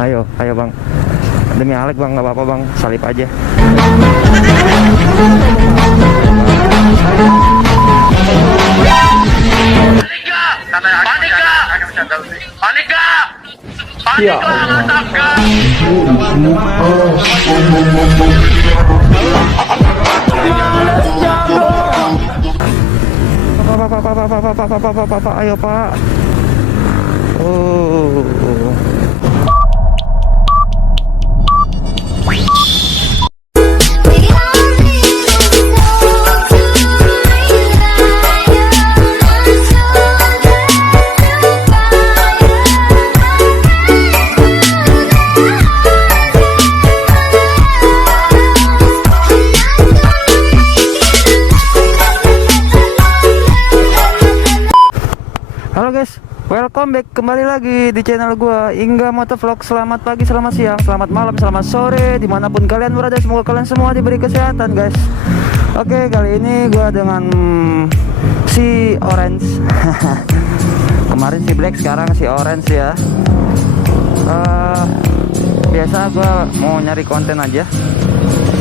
Ayo, ayo bang. Demi Alek bang, nggak apa-apa bang, salip aja. Ya Pak, ayo pak. Oh. Halo guys, welcome back kembali lagi di channel gua Ingga Motovlog. Selamat pagi, selamat siang, selamat malam, selamat sore, dimanapun kalian berada. Semoga kalian semua diberi kesehatan guys. Oke, kali ini gua dengan si Orange. Kemarin si Black, sekarang si Orange ya. Biasa gua mau nyari konten aja,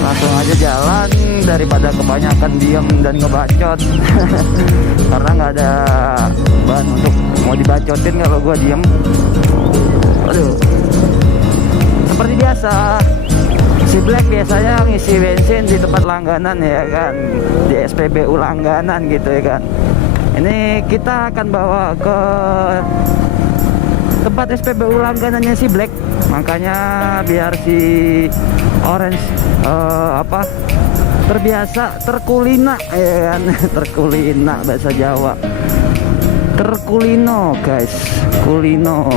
langsung aja jalan daripada kebanyakan diem dan ngebacot. Karena nggak ada bahan untuk mau dibacotin kalau gua diem. Aduh, seperti biasa si Black biasanya ngisi bensin di tempat langganan ya kan, di SPBU langganan gitu ya kan. Ini kita akan bawa ke tempat SPBU langganannya si Black, makanya biar si Orange terbiasa terkulina ya kan. Terkulina bahasa Jawa, terkulino guys, kulino.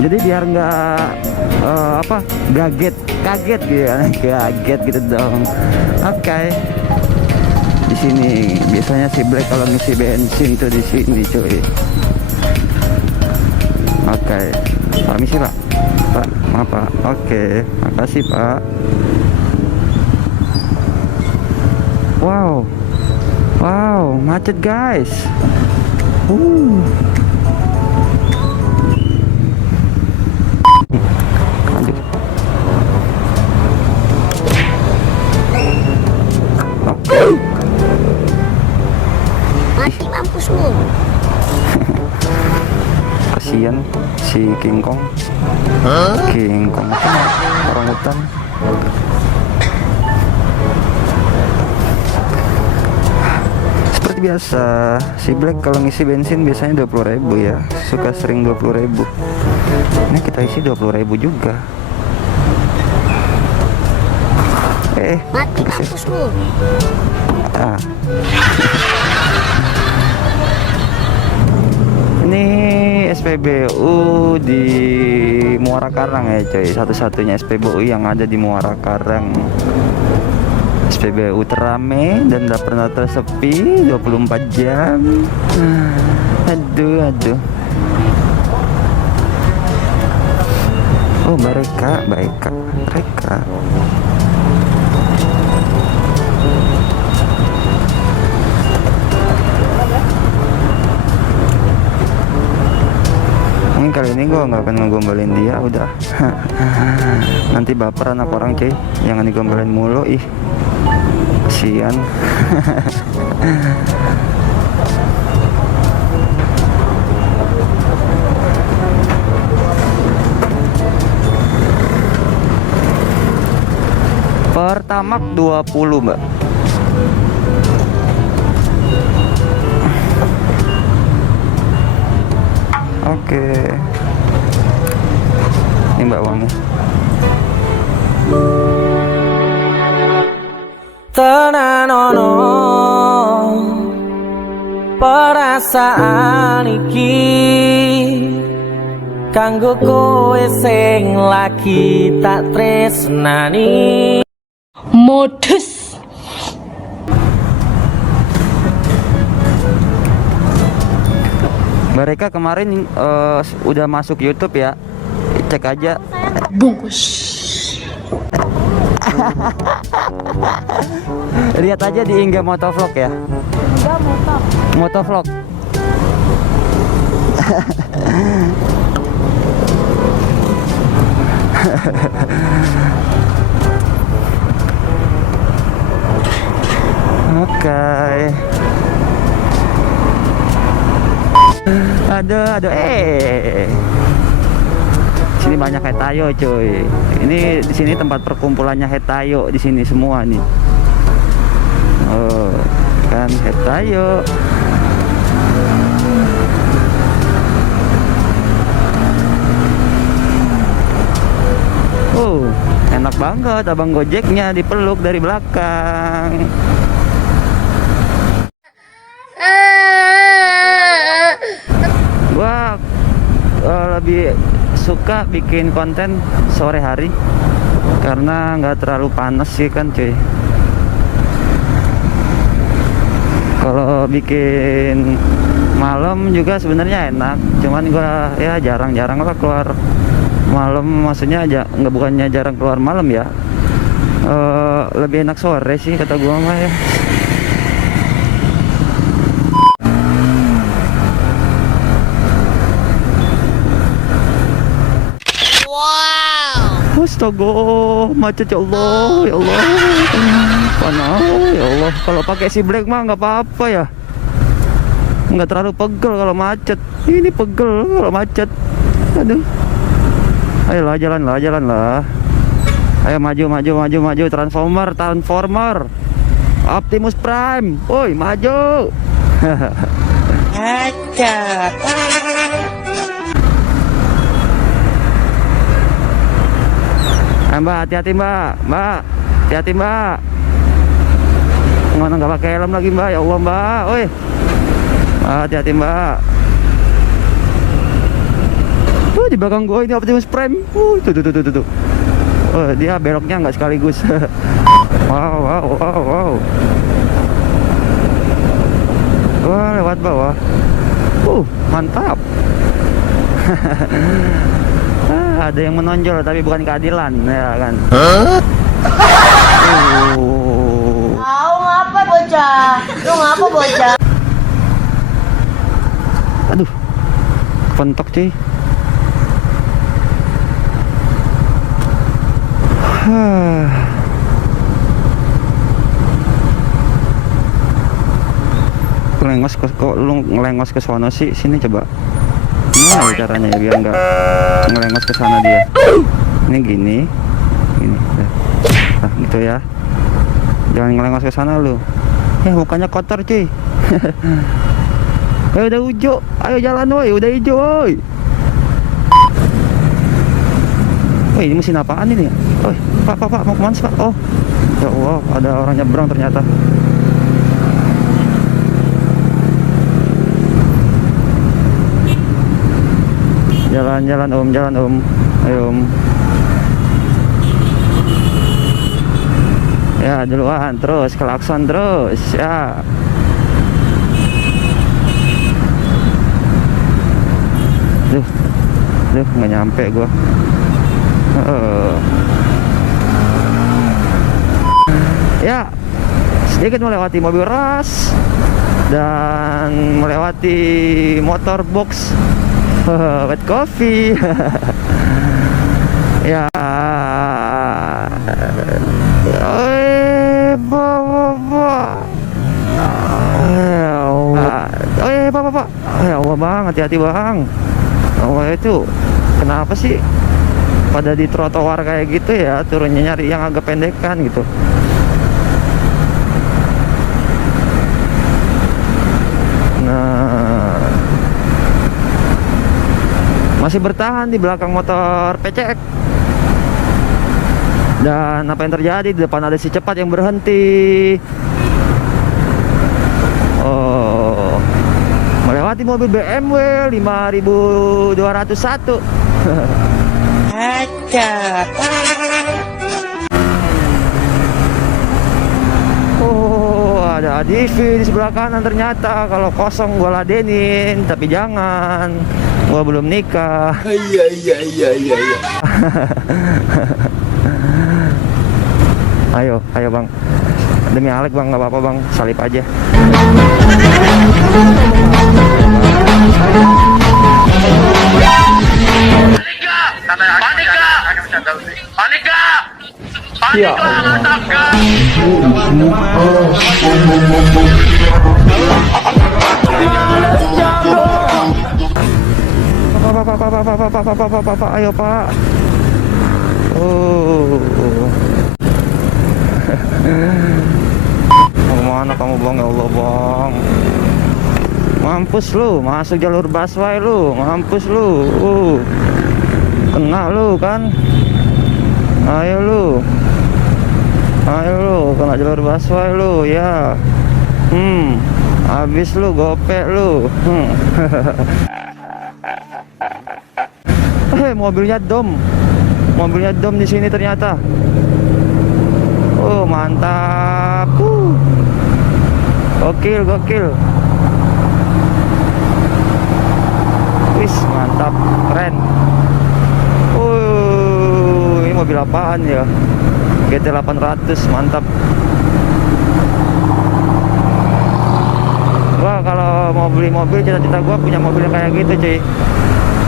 Jadi biar nggak kaget gitu ya, kaget gitu dong. Oke. Di sini biasanya si Black kalau ngisi bensin tuh di sini cuy. Oke. Permisi pak. Pak, maaf pak. Oke, makasih pak. Wow, wow, macet guys. Aduh. Mati mampus lu. Kasian si King Kong. King Kong itu orang hutan. Seperti biasa si Black kalau ngisi bensin biasanya 20.000 ya, suka sering 20.000. Ini kita isi 20.000 juga. Mati mampus lu. Ini SPBU di Muara Karang ya coy, satu-satunya SPBU yang ada di Muara Karang. SPBU terame dan tidak pernah tersepi 24 jam. Aduh. Oh mereka. Mungkin kali ini gue nggak akan ngegombalin dia, udah. Nanti baper anak orang cuy, jangan digombalin mulu ih, kasian. Pertamax 20 mbak. Oke. Ini mbak uangnya. tenanono perasaan iki kanggo kowe sing lagi tak tresnani. Modus. Mereka kemarin udah masuk YouTube ya, cek aja. Bungkus. Lihat aja di Ingga Motovlog ya. Enggak Motovlog. Oke. Aduh. Sini banyak hetayo, cuy. Ini di sini tempat perkumpulannya hetayo di sini semua nih. Oh, kan hetayo. Enak banget abang Gojeknya dipeluk dari belakang. Gua lebih suka bikin konten sore hari karena nggak terlalu panas sih kan, cuy. Kalau bikin malam juga sebenarnya enak, cuman gua ya jarang-jarang lah keluar malam, maksudnya aja nggak, bukannya jarang keluar malam ya, lebih enak sore sih kata gua mah ya. Wow, astaga, macet ya Allah, ya Allah, panas ya Allah. Kalau pakai si black mah nggak apa-apa ya, nggak terlalu pegel kalau macet. Ini pegel kalau macet. Aduh. Ayolah, jalan lah. Ayo maju. Transformer. Optimus Prime. Woi, maju. Acak. Mbak, hati-hati Mbak. Hati-hati Mbak. Mana nggak pakai helm lagi Mbak? Ya Allah Mbak. Woi. Hati-hati Mbak. Di belakang gua ini Optimus Prime. Tuh. Oh, dia beloknya nggak sekaligus. Wow. Wah, lewat bawah. Mantap. Ada yang menonjol tapi bukan keadilan, ya kan? Ngapa bocah? Lu ngapa bocah? Aduh, pentok cuy. Ngelengos kok lu ngelengos ke sono sih? Sini coba. Gimana ya caranya ya biar nggak ngelengos ke sana dia? Ini gini. Nah, gitu ya. Jangan ngelengos ke sana lu. Ya mukanya kotor cuy. Ayo udah hijau, ayo jalan woi, udah hijau woi. Woi, ini mesin apaan ini ya? Oh, Pak, mau kemana sih Pak? Oh, ya Allah, ada orang nyebrang ternyata. Jalan om. Ayo om. Ya duluan, terus klakson terus ya. Duh, nggak nyampe gua. Ya, sedikit melewati mobil ras dan melewati motor box wet coffee. Ya, Pak. Ya Allah bang, hati-hati bang. Allah itu kenapa sih pada di trotoar kayak gitu ya, turunnya nyari yang agak pendekan gitu. Nah, masih bertahan di belakang motor PCX. Dan apa yang terjadi, di depan ada si cepat yang berhenti. Oh, melewati mobil BMW 5201. Acak. Oh, ada ADV di sebelah kanan ternyata. Kalau kosong gua ladenin, tapi jangan. Gua belum nikah. Iya. Ayo bang. Demi Alek bang, nggak apa-apa bang, salip aja. Ya Pak, ayo Pak. Oh. Mau kemana kamu bang? Ya Allah bang. Mampus lu, masuk jalur busway lu, mampus lu. Kena lu kan? Ayo lu. Ayo lu, kena jalur busway lu ya. Habis lu, gopek lu. Mobilnya dom di sini ternyata. Oh mantap. Gokil. Wis mantap, keren. Ini mobil apaan ya? GT 800, mantap. Gua kalau mau beli mobil, cita-cita gua punya mobil yang kayak gitu cuy.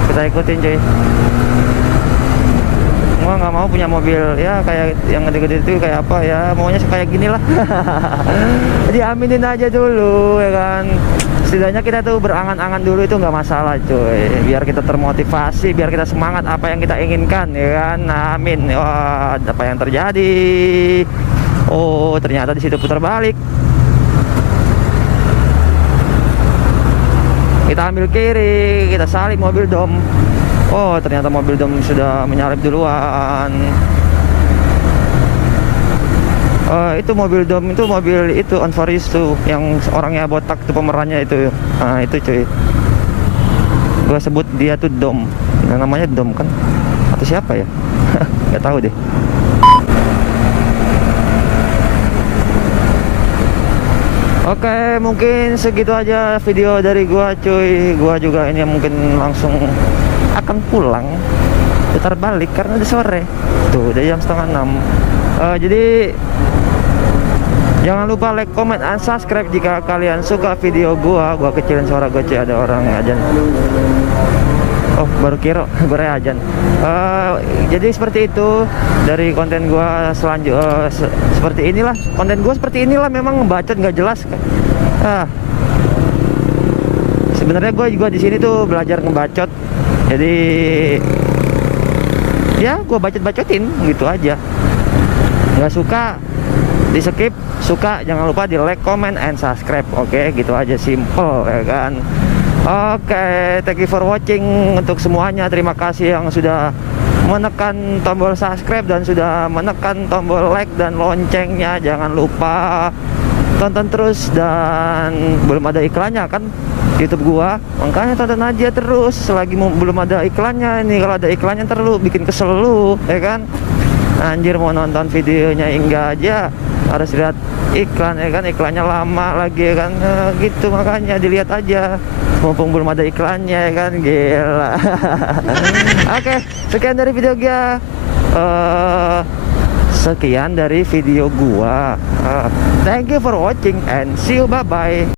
Kita ikutin cuy. Gua nggak mau punya mobil ya kayak yang gede-gede itu, kayak apa ya, maunya kayak gini lah. Jadi aminin aja dulu ya kan. Setidaknya kita tuh berangan-angan dulu itu nggak masalah cuy, biar kita termotivasi, biar kita semangat apa yang kita inginkan ya kan. Amin. Wah, apa yang terjadi? Oh ternyata di situ putar balik. Kita ambil kiri, kita salip mobil dom. Oh ternyata mobil dom sudah menyalip duluan. Itu mobil dom itu mobil itu Onvaris tuh, yang orangnya botak tuh pemerannya itu. Nah itu cuy, gua sebut dia tuh dom. Nah, namanya dom kan, atau siapa ya? Gak tahu deh. Oke, mungkin segitu aja video dari gua cuy. Gua juga ini mungkin langsung akan pulang, putar balik karena udah sore tuh, udah jam 5:30. Jadi jangan lupa like, comment, and subscribe jika kalian suka video gua kecilin suara gua cuy, ada orang ajan. Oh baru kira gue ajan. Jadi seperti itu dari konten gua selanjutnya. Seperti inilah konten gua, seperti inilah, memang bacot nggak jelas. Sebenarnya gua di sini tuh belajar ngebacot. Jadi ya gua bacot-bacotin gitu aja. Nggak suka di skip, suka jangan lupa di like, comment, and subscribe. Oke, gitu aja, simple ya kan. Oke, thank you for watching untuk semuanya. Terima kasih yang sudah menekan tombol subscribe dan sudah menekan tombol like dan loncengnya. Jangan lupa tonton terus, dan belum ada iklannya kan YouTube gua, makanya tonton aja terus selagi belum ada iklannya. Ini kalau ada iklannya ntar lu bikin kesel lu ya kan. Anjir, mau nonton videonya hingga aja harus lihat iklan ya kan, iklannya lama lagi ya kan. Gitu, makanya dilihat aja mumpung belum ada iklannya ya kan, gila. Oke, sekian dari video gua. Sekian dari video gua. Thank you for watching and see you, bye bye.